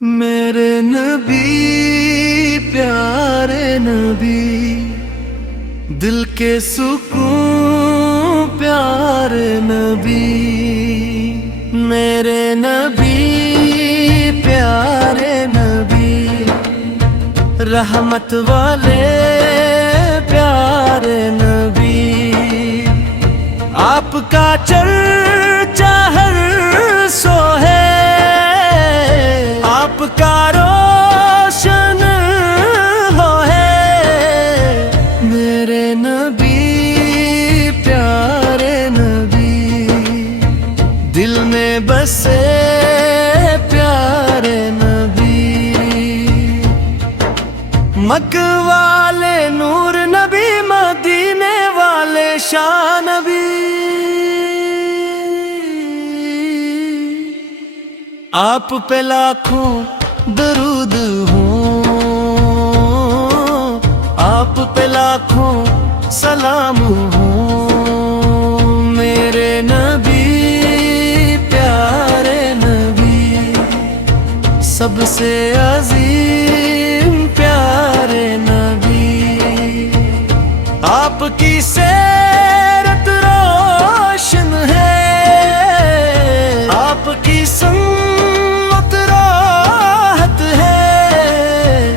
میرے نبی پیارے نبی، دل کے سکون پیارے نبی، میرے نبی پیارے نبی، رحمت والے پیارے نبی، آپ کا چرچا ہر سو ہے، آپ کا روشن ہو ہے، میرے نبی پیارے نبی، دل میں بسے پیارے نبی، مکہ والے نور نبی، مدینے والے شان نبی، آپ پہ لاکھوں درود ہوں، آپ پہ لاکھوں سلام ہوں، میرے نبی پیارے نبی، سب سے عظیم پیارے نبی، آپ کی سیرت روشن ہے، آپ کی سنت راحت ہے،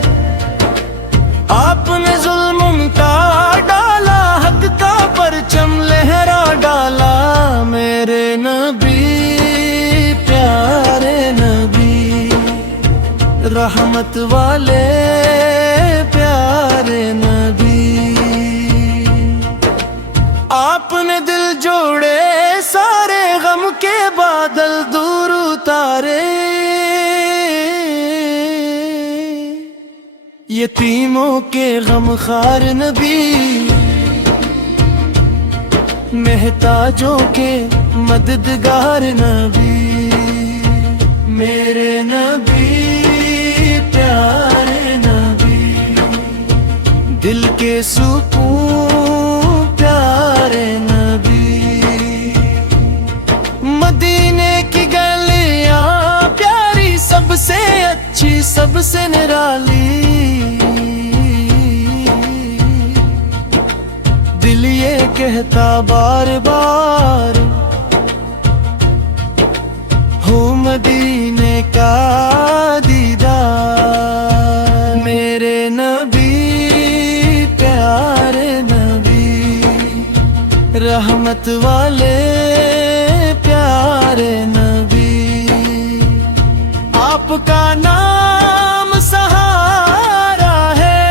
آپ نے ظلم کا ڈالا، حق کا پرچم لہرا ڈالا، میرے نبی پیارے نبی، رحمت والے پیارے نبی، آپ نے دل جوڑے سارے غم کے بادل دور اتارے، یتیموں کے غم خوار نبی، محتاجوں کے مددگار نبی، میرے نبی پیارے نبی، دل کے سکون پیارے نبی، مدینے کی گلیاں پیاری، سب سے اچھی سب سے نرالی، دل یہ کہتا بار بار، ہو مدینے کا دیدار، میرے نبی پیارے نبی، رحمت والے پیارے نبی، آپ کا نام سہارا ہے،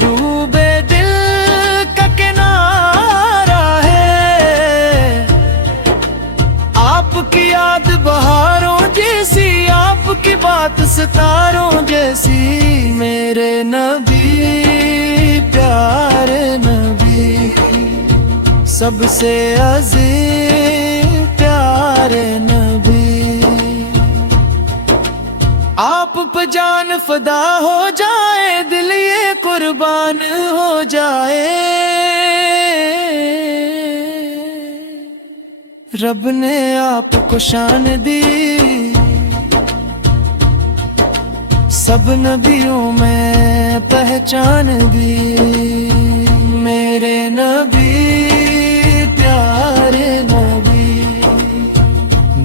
ڈوبے دل کا کنارہ ہے، آپ کی یاد بہاروں جیسی، آپ کی بات ستاروں جیسی، میرے نبی پیارے نبی، سب سے عظیم پیارے نبی، آپ پہ جان فدا ہو جائے، دل یہ قربان ہو جائے، رب نے آپ کو شان دی، سب نبیوں میں پہچان دی، میرے نبی پیارے نبی،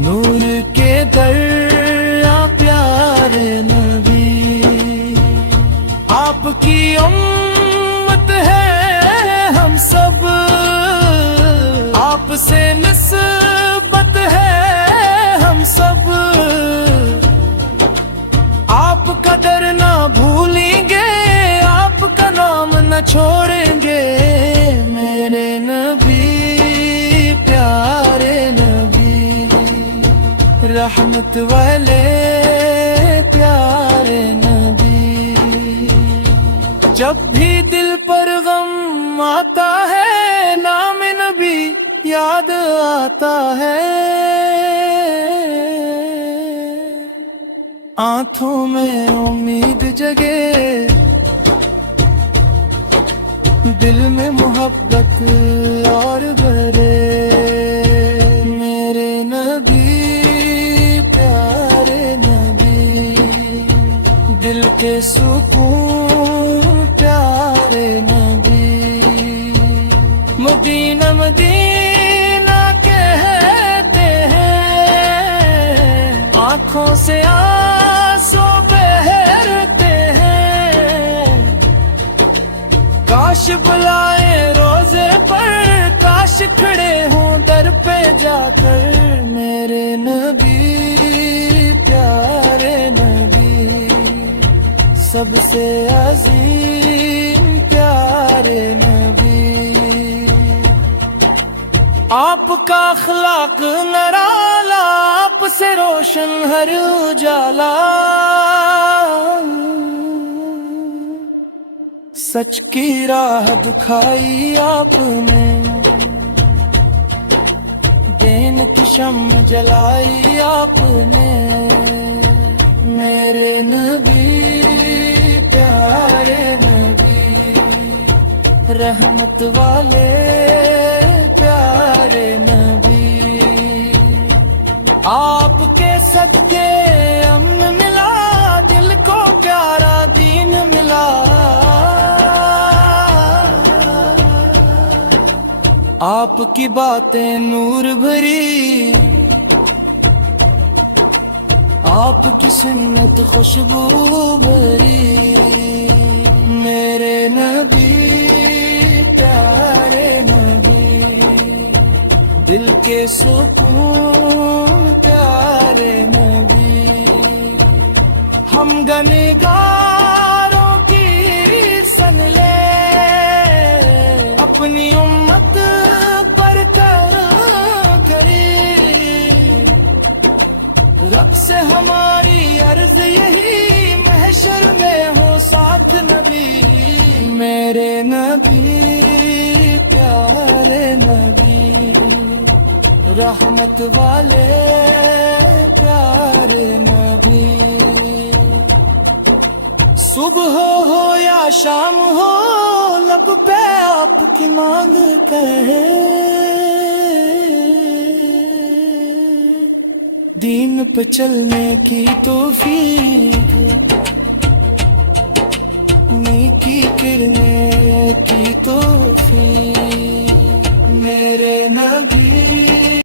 نور کے دریا پیارے نبی، آپ کی امت ہے ہم سب، آپ سے نسبت ہے ہم سب، آپ کا در نہ بھولیں گے، آپ کا نام نہ چھوڑیں گے، میرے نبی پیارے نبی، رحمت والے پیارے نبی، جب بھی دل پر غم آتا ہے، نام نبی یاد آتا ہے، آنکھوں میں امید جگے، دل میں محبت اور بھرے، میرے نبی پیارے نبی، دل کے سکون پیارے نبی، مدینہ مدینہ کہتے ہیں، آنکھوں سے آنسو بہرتے ہیں، کاش بلائے روزے پر، کاش کھڑے ہوں در پہ جا کر، میرے نبی پیارے نبی، سب سے عظیم پیارے نبی، آپ کا اخلاق نرالا، آپ سے روشن ہر اجالا، سچ کی راہ دکھائی آپ نے، دین کی شمع جلائی آپ نے، میرے نبی پیارے نبی، رحمت والے پیارے نبی، آپ کے صدقے امن ملا، دل کو پیارا دین ملا، آپ کی باتیں نور بھری، آپ کی سنت خوشبو بھری، میرے نبی پیارے نبی، دل کے سکون پیارے نبی، ہم گنہگاروں کی سن لے، اپنی امت پر کرم کری، رب سے ہماری عرض یہی، محشر میں ہو ساتھ نبی، میرے نبی پیارے نبی، رحمت والے پیارے نبی، صبح ہو یا شام ہو، لب پہ آپ کی مانگ کہے، دین پہ چلنے کی توفیق، نیکی کرنے کی توفیق۔